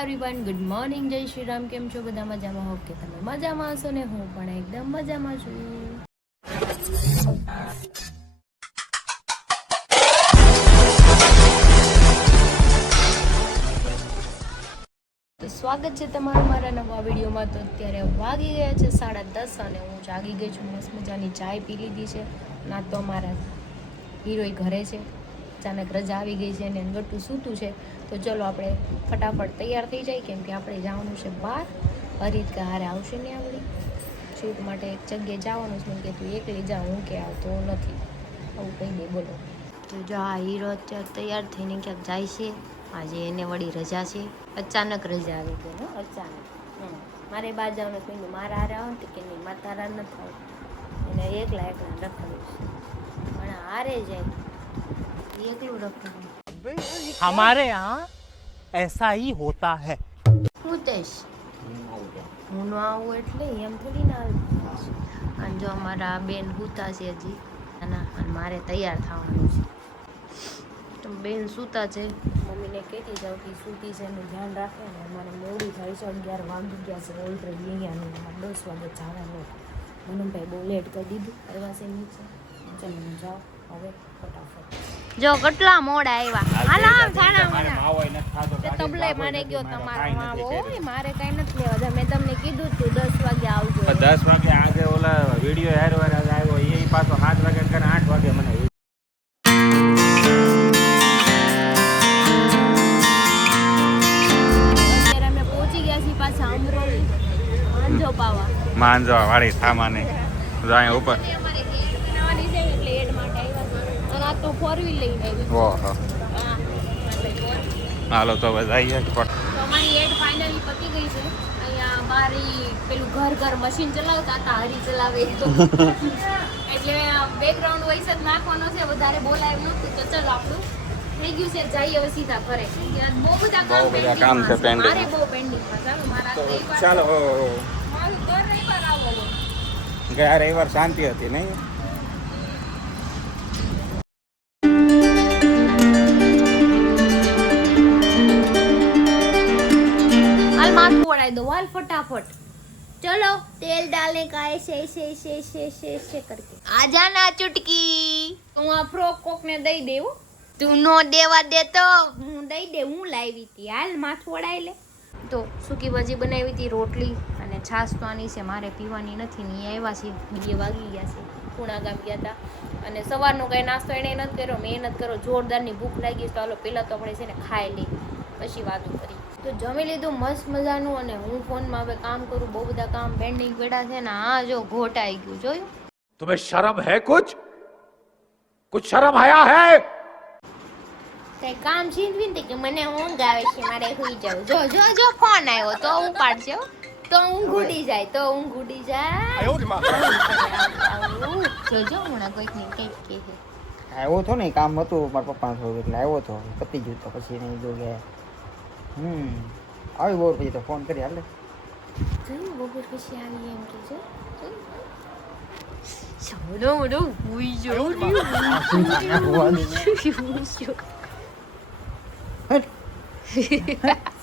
Everyone, good morning, જય શ્રી રામ. કેમ છો બધા? મજામાં હો કે તમે મજામાં હશો ને? હું પણ એકદમ મજામાં છું. તો સ્વાગત છે તમારું મારા નવા વિડીયોમાં. તો અત્યારે વાગી ગયા છે 10:30 અને હું જાગી ગઈ છું. મસ્ત મજાની ચાય પી લીધી છે. ના તો અમારા હીરોઈ ઘરે છે, અચાનક રજા આવી ગઈ છે અને ગટ્ટુ સૂતું છે. તો ચલો આપણે ફટાફટ તૈયાર થઈ જાય, કેમ કે આપણે જવાનું છે બહાર. હરીત કે હારે આવશે નહીં, આપણી શૂટ માટે એક જગ્યાએ જવાનું છે કે તું એકલી જા, હું કે આવતો નથી, આવું કહી દે. બોલો. તો જો આ હીરો અત્યારે તૈયાર થઈને ક્યાંક જાય છે. આજે એને વળી રજા છે, અચાનક રજા આવી ગઈ ને અચાનક. મારે બહાર જવાનું કહ્યું, મારા હારે આવો ને કે નહીં, મારા તારા નથી આવું, એને એકલા રખડ્યું છે. પણ હારે જાય એકલું રખડ્યું. हमारे यहाँ ऐसा ही होता है. હું તેશ હું ન આવું એટલે એમ થોડી ના આવી. અને જો અમારા બેન સૂતા છે હજી, અને મારે તૈયાર થવાનું છે. તો બેન સૂતા છે, મમ્મીને કહેતી જાઉં કે સૂતી છે એનું ધ્યાન રાખે ને. અમારે મોડું થાય છે, 11 વાગી ગયા છે ઓલરેડી. અહીંયાનું અમારે 10 વાગે જવાનું. મનમભાઈ બહુ લેટ કરી દીધું, આવ્યા છે નીચે. ચલો જાઓ હવે ફટાફટ. જો કેટલા મોડા આવ્યા. હાલા ખાના તબલે મારે ગયો તમારો માવો. મારે કઈ નથી લેવા, મેં તમને કીધું તું 10 વાગે આવજો. 10 વાગે આગે ઓલા વિડીયો હેરવાર આવ્યો, એ પાછો 7 વાગે કરે 8 વાગે મને. અત્યારે અમે પહોંચી ગયા છીએ પાછા અમરોલી માંજો પાવા. માંજો વાળી સામાને જો અહીંયા ઉપર અમારે ગેટ બનાવવાની છે એટલે એડ માટે આવ્યા છે. અને આ તો 4 વ્હીલ લઈને આવી. ઓહો, હાલો તો બસ આવીએ. તો અમારી એડ ફાઇનલી પતી ગઈ છે. અહીંયા મારી પેલું ઘર મશીન ચલાવતા હતા, હરી ચલાવે એટલે બેકગ્રાઉન્ડ વોઇસ જ નાખવાનો છે, વધારે બોલાય એમ નથી. તો ચલો આપણું થઈ ગયું છે, જઈએ હવે સીધા ઘરે. બહુ બધા કામ છે pending. મારે બહુ પેન્ડિંગમાં. ચાલો મારા રવિવાર, ચાલો મારું દર રવિવાર આવવાનું. ગયા રવિવાર શાંતિ હતી નહીં? हाल माथ फोड़ाई दो, हाल फटाफट. चलो तेल डालने का ऐसे करके आ जाना चुटकी. હું આ ફ્રોક કોક ને દઈ દેવું. તું નો દેવા દે તો હું દઈ દે. હું લાવી હતી. હાલ માથ ફોડાઈ લે. તો સૂકી ભાજી બનાવી હતી, રોટલી અને છાશ તો આની છે, મારે પીવાની નથી. ને આવ્યા છે 2 વાગી ગયા છે, પૂણા ગામ ગયા હતા. અને સવારનો કઈ નાસ્તો એને નથી કર્યો, મેં નથી કર્યો. જોરદારની ભૂખ લાગી છે. તો હાલો પહેલાં તો આપણે છે ને ખાઈ લઈ, પછી વાતો કરી. તો જમી લીધું મસ્ત મજાનું. અને હું ફોનમાં હવે કામ કરું, બહુ બધા કામ પેન્ડિંગ પડ્યા છે ને. આ જો ઘોટાઈ ગયું, જોયું? तुम्हें शर्म है कुछ शर्म आया है? કઈ કામ છીનવીને કે મને ઊંઘ આવે છે, મારે સુઈ જાવ. જો ફોન આવ્યો તો ઉપાડજો, તો ઊંઘ ઉડી જાય, તો ઊંઘ ઉડી જાય. જો હમણાં કોઈક ને કંઈક કહે. આવ્યો હતો ને, કામ હતું મારા પપ્પા થોડું, એટલે આવ્યો હતો. પતી ગયું તો પછી નહીં જો ગયા. આવી બોર પછી તો ફોન કરી હાલે. જોયું બપોર પછી આવી એમ કે છે. છોડો મોડો હુઈ જો.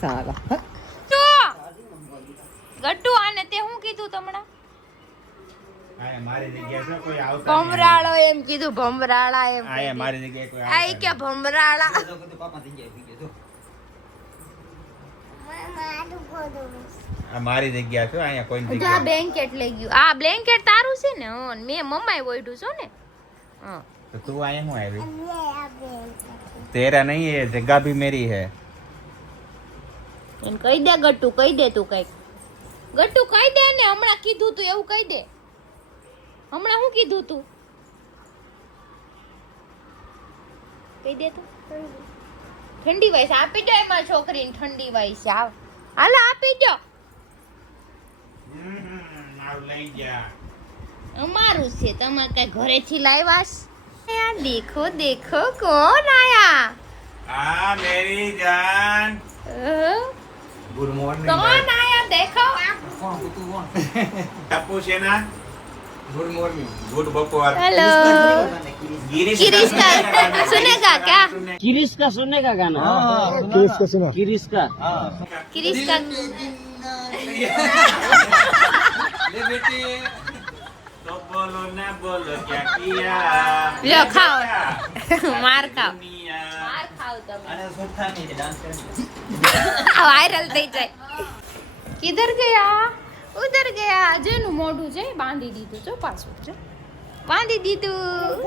સાલા ગટ્ટુ આને તે હું કીધું તમણા? આયા મારી જગ્યાએ છે કોઈ આવતા નહીં. ભમરાળો એમ કીધું, ભમરાળા એમ. આયા મારી જગ્યાએ કોઈ આઈ કે ભમરાળા. આ મારી જગ્યા છે, અહીંયા કોઈ જો આ જગ્યા. બ્લેન્કેટ લઈ ગયું. આ બ્લેન્કેટ તારું છે ને? હં, મેં મમ્માએ ઓઢ્યું છો ને. હા, તો તું અહીંયા શું આવી? તેરા નહીં, એ જગ્યા ભી મેરી હે. એને કહી દે ગટ્ટુ, કહી દે તું કઈક. ગટ્ટુ કહી દે ને, હમણાં કીધું તું એવું કહી દે. હમણાં શું કીધું તું? કહી દે તું. ઠંડી વાય છે, આપી દો એમાં છોકરીને. ઠંડી વાય છે, આવ હાલો આપી દો. આવ લઈ જા. અમારું છે, તમારે કઈ ઘરેથી લાવ્યા છે? યાર દેખો દેખો કોણ આયા. આ મેરી જાન. Good morning. કોણ આયા દેખો. ટપ્પુ છે ના? Good morning. ગુડ બપોર. हेलो गिरीश किरीश का सुनेगा क्या किरिश का सुनने का गाना किरिश का किरीश का ले बेटी. तो बोलो ना बोलो क्या किया लो खाओ मार खाओ दुनिया. मार खाओ તમે અને સોફા ની ડાન્સ કરે. વાયરલ થઈ જાય કિધર ગયા ઉધર ગયા જેનું મોઢું છે બાંધી દીધું જો પાછું જો બાંધી દીધું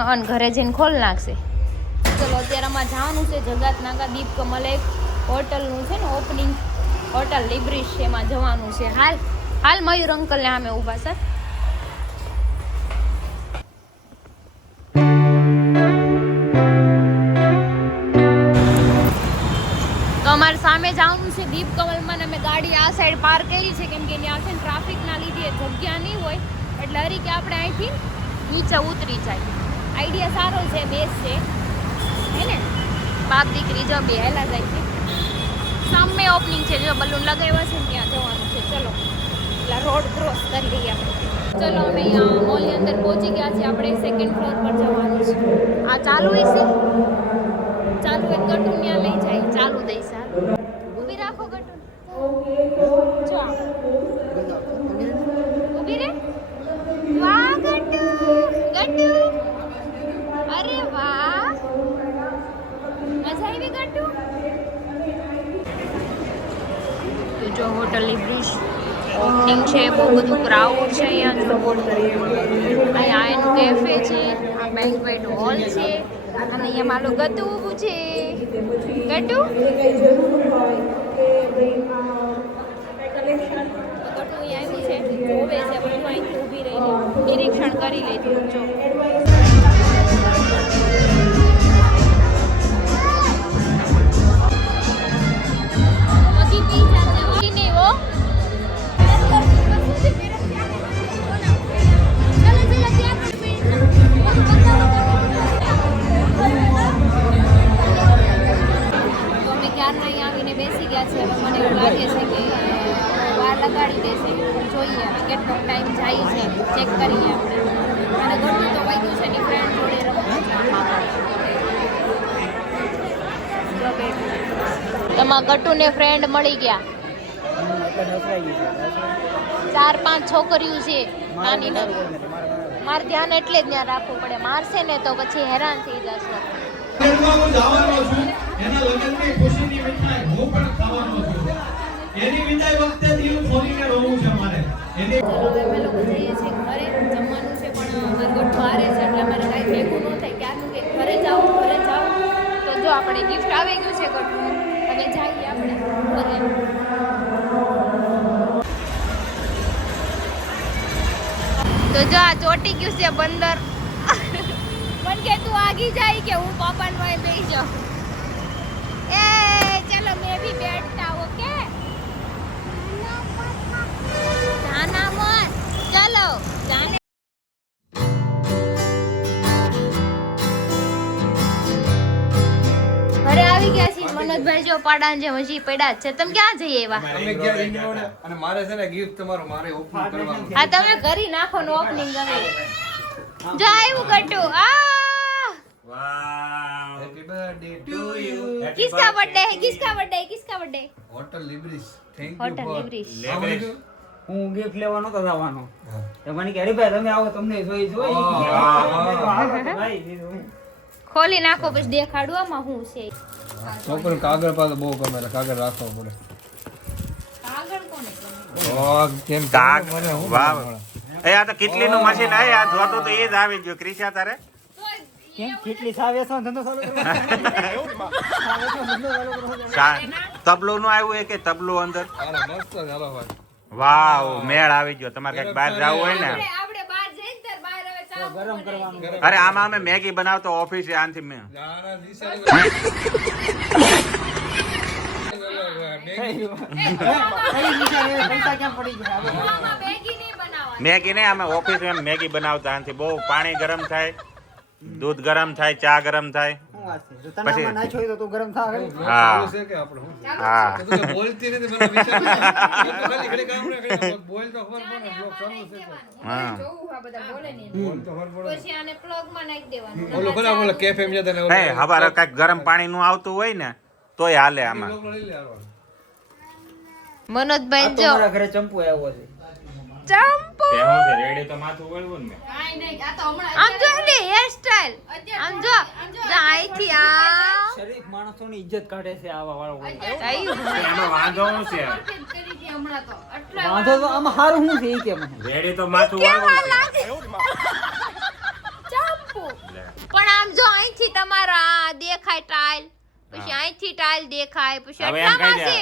અને ઘરે જઈને ખોલ નાખશે ચલો અત્યારે આમાં જવાનું છે જગાત નાકા દીપ કમલ એક હોટલનું છે ને ઓપનિંગ હોટલ લિબ્રિશ છે એમાં જવાનું છે હાલ હાલ મયુર અંકલને સામે ઊભા છે તો અમારે સામે જવાનું છે દીપ કમલમાં ને અમે ગાડી આ સાઈડ પાર્ક કરી છે કેમ કે ત્યાં છે ને ટ્રાફિકના લીધે જગ્યા નહીં હોય એટલે હરી કે આપણે અહીંથી નીચે ઉતરી જાય આઈડિયા સારો છે બેસ છે હે ને બાપ દીકરી જો બે હેલા જાય છે સામે ઓપનિંગ છે જો બલૂન લગાવ્યા છે ને ત્યાં જવાનું છે ચલો એટલે રોડ ક્રોસ કરી લઈએ આપણે ચલો અમે અહીંયા મોલની અંદર પહોંચી ગયા છીએ આપણે સેકન્ડ ફ્લોર પર જવાનું છે આ ચાલુ હશે ચાલુ એક ગટુ ત્યાં લઈ જાય ચાલુ દઈ સાર ઊભી રાખો ગટુ જો ઊભી રે વાહ ગટુ ગટુ અરે વાહ મજા આવી ગટુ તો જો હોટલ લિબ્રિશ ઓપનિંગ છે બહુ બધું ક્રાઉડ છે અહીંયા અહીંયા એનું કેફે છે આ બેન્ક્વેટ હોલ છે અને અહીંયા મારું ગટુ ઊભું છે ગટુ ગટુ અહીંયા આવ્યું છે જોવે છે બધું અહીંથી ઊભી રહીને નિરીક્ષણ કરી લીધું જો બધી પી જાતે હોય નહીં હો આવીને બેસી ગયા છે હવે મને એવું લાગે છે કે વાર લગાડી દેશે જોઈએ હવે કેટલો ટાઈમ જાય છે ચેક કરીએ આપણે અને ઘણું તો વાગ્યું છે એની ફ્રેન્ડ જોડે રમવું છે તમારા ગટુને ફ્રેન્ડ મળી ગયા 4-5 છોકરીઓ છે નાની નાની મારે ધ્યાન એટલે જ ત્યાં રાખવું પડે મારશે ને તો પછી હેરાન થઈ જશે એના લગ્નની ખુશીની મીઠાઈ હું પણ ખાવાનો છું. એની વિદાય વખતે દિલ ખોલીને રોવું છે મારે. ચલો હવે અમે લોકો જઈએ છીએ ઘરે જમવાનું છે પણ અમારે ગોઠ વારે છે એટલે અમારે કાંઈ ભેગું ન થાય ક્યારનું કે ઘરે જાઓ તો જો આપણે ગિફ્ટ આવી ગયું છે ગોઠનું હવે જઈએ આપણે ઘરે તો જો આ ચોટી ગયું છે બંદર પણ કે તું આગી જાય કે હું પાપાન વાય બેસી જાઉં ए चलो मैं भी बैठता हूँ ओके जाना मत चलो जाने ઘરે આવી ગયા છીએ મનોજભાઈ જો પાડાન જે હજી પડ્યા છે તમે ક્યાં જઈએ એવા અમે ગયા રિન્યુઅલ અને મારે છે ને ગિફ્ટ તમારો મારે ઓપન કરવાનું છે. હા તમે કરી નાખો ને ઓપનિંગ હવે જો આવ્યું ગટુ આ વાવ. Happy birthday to you. किसका बर्थडे है किसका बर्थडे है किसका बर्थडे હોટલ લિબ્રિશ. થેન્ક યુ होटल लिब्रिश લેબ્રિશ. હું ગિફ્ટ લેવા નતો જવાનો તો મને કે હરીભાઈ તમે આવો તમને જોઈ ખોલી નાખો પછી દેખાડું આમાં હું છે છોકરો કાગળ પાસે બહુ ગમે એટલે કાગળ રાખવો પડે. કાગળ કોને ગમે? ઓ કેમ કાગ. મને હું વાવ. મળે? એ આ તો કેટલીનું મશીન આ જોતો તો એ જ આવી ગયો ક્રિશા તારે કેમ કેટલી સાવે છો ધંધો ચાલુ કરો તબલો નું આવ્યું એ કે તબલો અંદર હાલો, મસ્ત ચાલો ભાઈ. વાવ મેળ આવી ગયો તમારે કઈક બહાર જવું હોય ને આપણે બહાર જઈને તાર બહાર હવે ચા ગરમ કરવાનું અરે આમાં અમે મેગી બનાવતો ઓફિસે આનથી મેં જાના દિશા પૈસા કેમ પડી ગયા આમાં મેગી નહીં બનાવવાની મેગી ને અમે ઓફિસે મેગી બનાવતા આનથી બહુ પાણી ગરમ થાય દૂધ ગરમ થાય ચા ગરમ થાય શું વાત છે? જો તને આમાં નાખ્યો હોય તો તું ગરમ થા ખરી? હા છે કે આપણે હું હા તો તું બોલતી નથી મને વિચાર એ તો ખાલી ઘડી કામ ને ઘડી બોલ તો ખબર પડે બ્લોક ચાલુ છે તો હા જોવું આ બધા બોલે ને બોલ તો ખબર પડે પછી આને પ્લગ માં નાખી દેવાનું ઓલો કોના ઓલો કેફે માં જતા ને હે હવારે કાંઈક ગરમ પાણી નું આવતું હોય ને તોય હાલે આમાં ઓલો લઈ લે હાલો મનોજભાઈ આ તો જો મારા ઘરે ચંપુ આવ્યો છે. ચંપુ રેડી તો માથું વળવું ને આમ જો ને હેર સ્ટાઈલ આમ જો અહીંથી આ શરીફ માણસોની ઇજ્જત કાઢે છે આવા વાળો. થયું એનો વાંધો શું છે વાંધો તો આમાં સારું શું છે ઈ કે મને. રેડી તો માથું વળવું છે ચંપુ પણ આમ જો અહીંથી તમારા આ દેખાય ટાઇલ પછી અહીંથી ટાઇલ દેખાય પછી હવે એમ એટલામાં કહી દે છે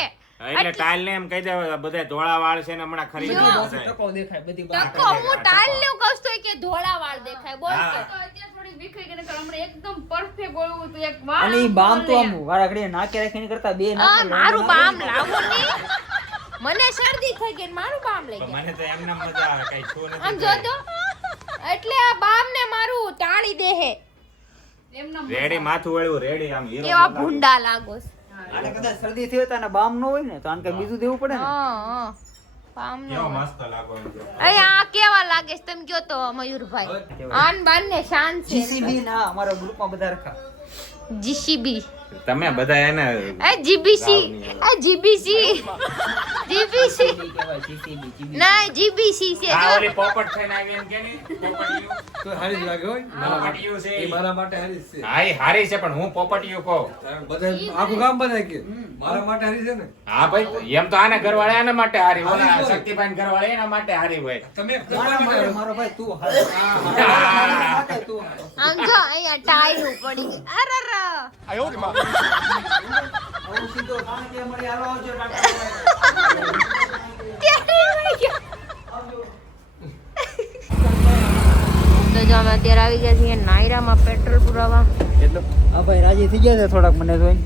એટલે ટાઈલ ને એમ કહી દે બધા ધોળા વાળ છે ને હમણાં ખરીદી જો. બધા. ટકો દેખાય બધી બહાર. ટકો હું ટાઇલ ને કહું તો કે ધોળા વાળ દેખાય બોલ હા. કે અને ઈ બામ તો આમ વારા ઘડીએ નાકે રાખીને કરતા બે આ નાકે મારું બામ લાવો ને મને શરદી થઈ ગઈ ને મારું બામ લઈ પણ ગયા મને તો એમને મજા આવે કઈ છું આમ નથી જો તો એટલે આ બામ ને મારું ટાળી દે હે રેડી માથું વળવું રેડી આમ હીરો એવા ભૂંડા લાગો છે. આને કદાચ શરદી થઈ હોય તો આને બામ ન હોય ને તો આને કઈ બીજું દેવું પડે ને. હા બામ નો કેવો મસ્ત લાગો એમ તો. અરે આ કેવા લાગે છે તમે કયો તો મયુરભાઈ આન બાન ને શાન છે જીસીબી ના અમારા ગ્રુપમાં બધા રખા. જીસીબી તમે બધા એને એ જીબીસી એ જીબીસી જીબીસી ઈ કહેવાય જીસીબી જીબી. ના જીબીસી છે આ જો ઓલી પોપટ થઈને આવી એમ કે ની પોપટિયું તો હારી જ લાગે હોય પોપટિયું છે એ મારા માટે હારી જ છે હા ઈ હારી છે પણ હું પોપટિયું કહું બધા આખું ગામ બધા કે મારા માટે હારી છે ને હા ભાઈ એમ તો આને ઘરવાળા એના માટે હારી ઓલા શક્તિભાઈ ઘરવાળા એના માટે હારી હોય તમે મારો ભાઈ તું હાલ. હા. માટે તું હાલ. આમ જો અહીંયા ટાઈલ પડી અરર આવું સીધો કામ કે મળી હાલો આવજો ટાટા. તો જો અમે અત્યારે આવી ગયા છીએ નાયરામાં પેટ્રોલ પુરાવા હા ભાઈ રાજી થઈ ગયા છે થોડાક મને જોઈને.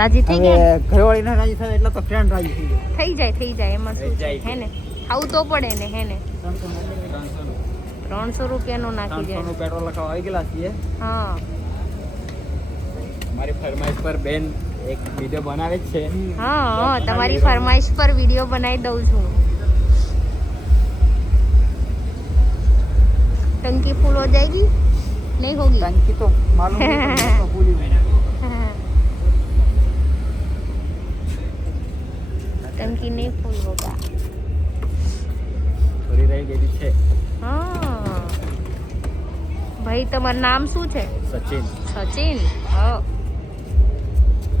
રાજી થઈ હવે ગયા ઘરવાળી ના રાજી થાય એટલે તો ફ્રેન્ડ રાજી થઈ જાય. થઈ જાય એમાં શું છે હે ને ખાવું તો પડે ને હે ને 300 રૂપિયાનું નાખી 300 જાય નું પેટ્રોલ લખાવા આવી ગયેલા છીએ. હા મારી ફરમાઈશ પર બેન એક વિડિયો બનાવે જ છે. હા તમારી ફરમાઈશ પર વિડિયો બનાવી દઉં છું टंकी फुल हो जाएगी नहीं होगी टंकी तो मालूम नहीं पर मैं तो भूली गई. टंकी नहीं फुल होगा થોડી રહી ગઈ છે. હા ભાઈ તમારું નામ શું છે સચિન. સચિન હા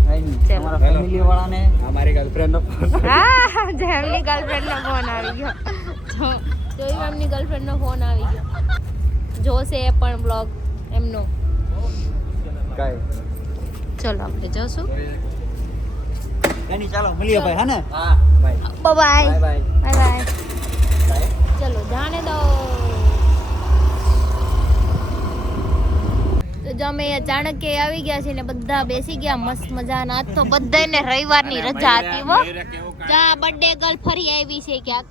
નહીં તમારા ફેમિલી વાળાને અમારી ગર્લફ્રેન્ડ નો હા જેમની ગર્લફ્રેન્ડ નો ફોન આવી ગયો જોઈ એમની ગર્લફ્રેન્ડ નો ફોન આવી ગયો જોશે એ પણ બ્લોગ એમનો કાઈ ચલો આપણે જશું એની ચાલો મળીએ ભાઈ હા ને. હા bye bye bye bye bye ચલો જાને દો તો જો અમે ચાણક્ય આવી ગયા છે ને બધા બેસી ગયા મસ્ત મજાના આજ તો બધાને રવિવારની રજા હતી હો જા બર્થડે ગર્લ ફરી આવી છે ક્યાંક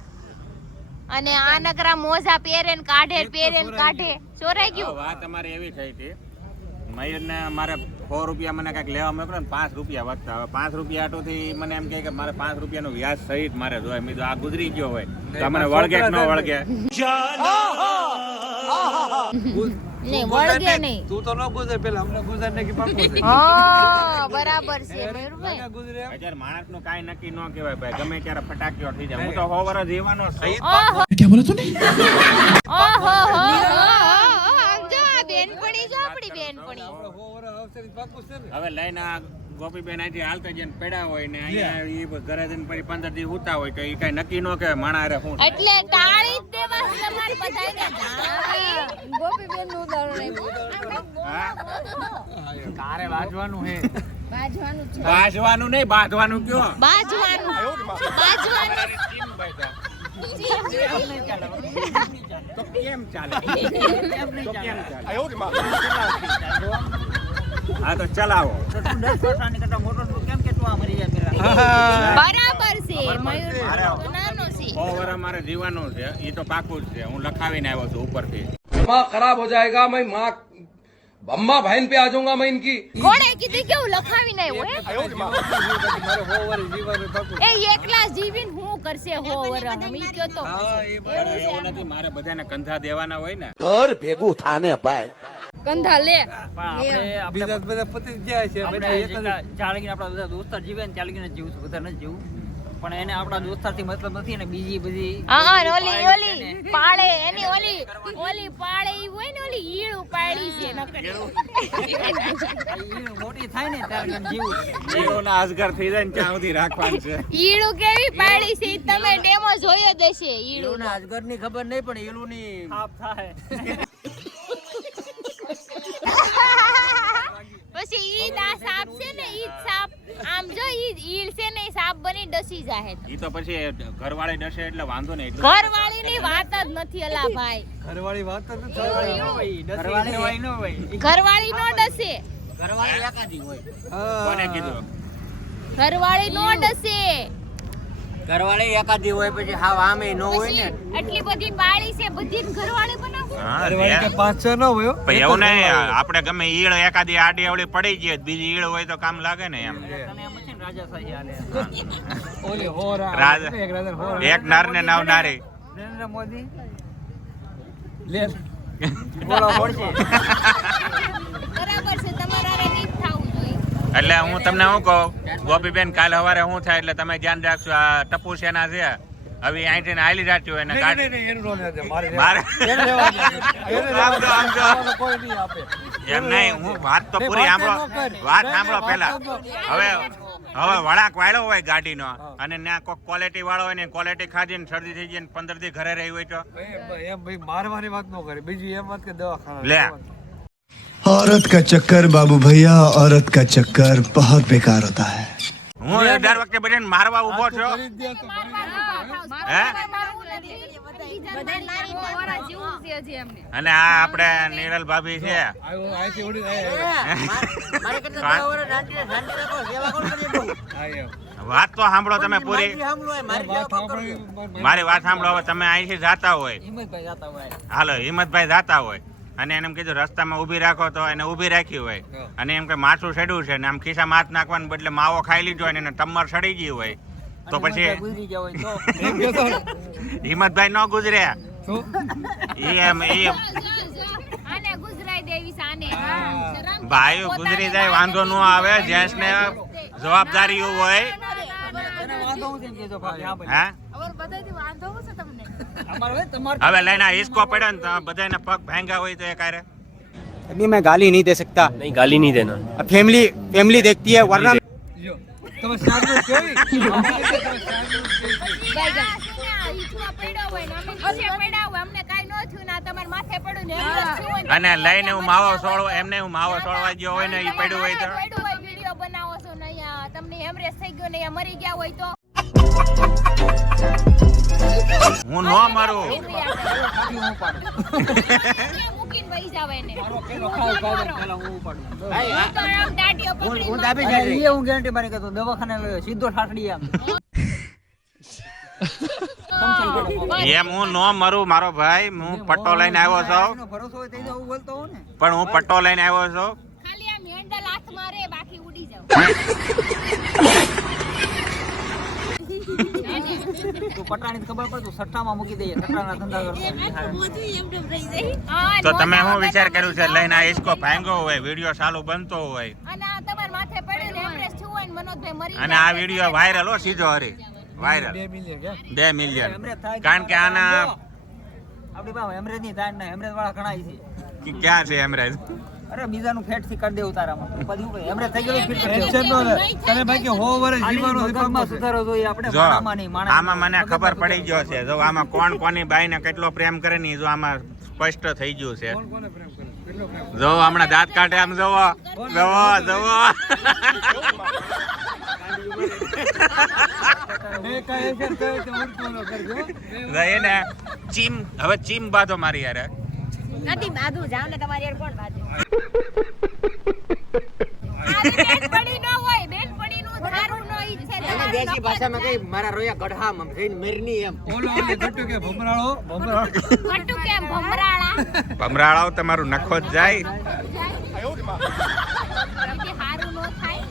અને આ નકરા મોજા પહેરે ને કાઢે ચોરાઈ ગયું વાત તમારી એવી થઈ હતી મયુરને મારે 100 રૂપિયા મને કઈક લેવા મોકલો ને 5 રૂપિયા વધતા હવે 5 રૂપિયા આટોથી મને એમ કહે કે મારે 5 રૂપિયાનું વ્યાજ સહિત મારે જોઈએ મેં કીધું આ ગુજરી ગયો હોય તો મને વળગે કે ન વળગે નહીં વળગે નહીં તું તો ન ગુજર પેલા અમને ગુજર ને કે પાકો છે હા બરાબર છે મયુરભાઈ ગુજરે અત્યારે માણસનું કાંઈ નક્કી ન કહેવાય ભાઈ ગમે ત્યારે ફટાકીઓ થઈ જાય હું તો 100 વર્ષ જીવવાનો છું ઓહો क्या बोला तूने ઓહો જો આ બેનપણી જો આપણી બેનપણી હવે લઈને આ ગોપીબેન અહીંથી હાલતા જઈને પડ્યા હોય ને અહીંયા ઈ ઘરે જઈને પછી 15 દિવસ ઉતા હોય તો એ કઈ નક્કી ન કહેવાય માણા રે હું એટલે ટાળી જ દેવા છે તમારે બધાયને ગોપીબેન નું ઉદાહરણ આપ્યું કારે વાજવાનું હે. બાજવાનું છે બાજવાનું નહીં બાંધવાનું કયો બાજવાનું તો કેમ ચાલે હા તો ચલાવો તો તું 10 વર્ષની કરતા મોટો તું કેમ કે તું આ મરી જાય પેલા. બરાબર છે મયુર તો નાનો છે 100 વર્ષ મારે જીવવાનું છે એ તો પાકું જ છે હું લખાવીને આવ્યો છું ઉપરથી दिमाग खराब हो जाएगा मैं माँ अम्मा बहन पे आ जाऊंगा मैं इनकी કોણે કીધી કે હું લખાવી નહીં હોય એ એકલા જીવીને હું કરશે હો વરહ મી કયો તો એવું નથી, મારે બધાને કંધા દેવાના હોય ને. घर भेगू थाने भाई કંધા લે બીજા બધા પતિ ગયા છે ચાલગીને આપણા બધા દોસ્તાર જીવે ને ચાલગીને જીવું છું, બધા નથી જીવું. પણ એને આપણા દોસ્તારથી મતલબ નથી ને બીજી બધી હા ઓલી પાળે એની ઓલી પાળે ઈ હોય ને ઓલી ઈળું પાડી છે નકર ઈ મોટી થાય ને ત્યારે જીવું. ઈળોના અજગર થઈ જાય ને ત્યાં સુધી રાખવાનું છે. ઈળું કેવી પાડી છે ઈ તમે ડેમો જોયો જ હશે ઈળું અજગરની ખબર નહીં પણ એલુંની સાપ થાય. પછી ઈ દા સાપ છે ને ઈ સાપ આમ જો ઈ ઈળ છે ને ઈ સાપ બની ડસી જાહે ઈ તો પછી ઘરવાળી ડસે એટલે વાંધો નહીં. ઘરવાળી ની વાત જ નથી અલા ભાઈ ઘરવાળી વાત તો ઘરવાળી ન હોય ઘરવાળી નો ડસે ઘરવાળી એકાદી હોય. કોને કીધું? ઘરવાળી નો ડસે ઘરવાળી એકાદી હોય પછી હાવ આમે ન હોય ને. આટલી બધી પાળી છે બધી ઘરવાળી બનાવો હા, પણ એવું નહીં, આપણે ગમે ઈળ એકાદી આડી અવળી પડી જાય બીજી ઈળ હોય તો કામ લાગે ને એમ. તને એમ છે ને રાજા સાહી હાલે. એક નર ને 9 નારી. નરેન્દ્ર મોદી બરાબર છે તમારા નહીં થાવું જોઈએ એટલે હું તમને શું કહું ગોપીબેન, કાલ સવારે શું થાય એટલે તમે ધ્યાન રાખજો. આ ટપુ સેના છે હવે અહીંથી હાલી જાચ્યું એને મારે એમ નહીં, હું વાત તો પૂરી સાંભળો, વાત સાંભળો પેલા. હવે વળાંક વાળ્યો હોય ગાડીનો અને ત્યાં કોઈ ક્વોલિટી વાળો હોય ને ક્વોલિટી ખાધી ને શરદી થઈ જાય 15 દી ઘરે રહી હોય તો મારવાની વાત ન કરે, બીજી એમ વાત કે દવાખાના લે. औरत का चक्कर बाबू भैया, औरत का चक्कर बहुत बेकार होता है. હું દર વખતે બધાને મારવા ઉભો છો હે? અને આ આપણે નીરલ ભાભી છે વાત તો સાંભળો તમે પૂરી, મારી વાત સાંભળો. હવે તમે અહીંથી જાતા હોય, હિંમતભાઈ જાતા હોય, હાલો હિંમતભાઈ જાતા હોય અને એને એમ કીધું રસ્તામાં ઊભી રાખો તો એને ઊભી રાખી હોય અને એમ કે માથું સડ્યું છે ને આમ ખિસ્સામાં હાથ નાખવાને બદલે માવો ખાઈ લીધો હોય ને એને ટમ્મર સડી ગયું હોય તો પછી ગુજરી ગયા હોય તો હિંમતભાઈ ન ગુજર્યા આને ગુજરાઈ દેવી સાને ભાઈઓ ગુજરી જાય વાંધો ન આવે, જેન્ટ્સ ને જવાબદારીઓ હોય. હે હવે લઈને હિસકો પડ્યો ને તો બધાને પગ ભાંગા હોય તો એ કારે अभी मैं गाली नहीं दे सकता. नहीं गाली नहीं देना. फैमिली देखती है वरना તમે સારું કેવી અને લઈને હું માવો સોળવો એમને હું માવો સોળવા ગયો હોય ને એ પડ્યું હોય તો વિડિયો બનાવો છો ને અહીંયા તમને હેમરેજ થઈ ગયો ને અહીંયા મરી ગયા હોય તો હું ન મરું. મૂકીને વહી જાવ એને હું ગેરંટી મારી કહેતો દવાખાને લયો સીધો ઠાઠડી આમ. એમ હું ન મરું મારો ભાઈ, હું પટ્ટો લઈને આવ્યો છું. એનો ભરોસો હોય તો આવું બોલતો હો ને. પણ હું પટ્ટો લઈને આવ્યો છું. ખાલી આમ હેન્ડલ હાથ મારે બાકી ઉડી જાવ તું પટાણી ખબર પડે તું સટ્ટામાં મૂકી દઈએ સટ્ટાના ધંધા તો તમે શું વિચાર કર્યું છે લઈને આ હિસકો ભાંગ્યો હોય, વિડીયો ચાલુ બનતો હોય અને આ તમાર માથે પડ્યું ને હેમરેજ થયું હોય ને મનોજભાઈ મરી અને આ વિડીયો વાયરલ હો, સીધો હરી વાયરલ 2 મિલિયન. કારણ કે આના આપણી પાસે હેમરેજ ની તાણ ના હેમરેજ વાળા ઘણા છે. ક્યાં છે હેમરેજ? અરે બીજાનું ફેટ થી કરી દેવું તારામાં પછી ઉપર હેમરેજ થઈ ગયું ફિટ કરી ટેન્શન નો લે તને ભાઈ કે 100 વર્ષ જીવવાનો છે મગજમાં સુધારો જોઈએ આપણે જો માણામાં નહીં માણા આમાં મને ખબર પડી ગયો છે, જો આમાં કોણ કોની બાઈને કેટલો પ્રેમ કરે ને જો આમાં સ્પષ્ટ થઈ ગયું છે. કોને પ્રેમ કરે કેટલો પ્રેમ જો હમણાં દાંત કાઢે આમ જોવો જોવો જોવો એ કાય છે કે તે ઉડતો ન કરજો ને ચીમ હવે ચીમ બાધો મારી યાર નથી બાધું જાવ ને તમારી યાર કોણ બાધું આવી બેન પડી ન હોય બેન પડી નું ધારું ન ઈ છે मैंने देसी भाषा में कही मारा रोया गढ़ा ममरीन मेरनी एम ઓલો ગટ્ટુ કે ભમરાળો કટુ કેમ ભમરાળા ભમરાળાઓ તમારું નખો જ જાય. હારું ન થાય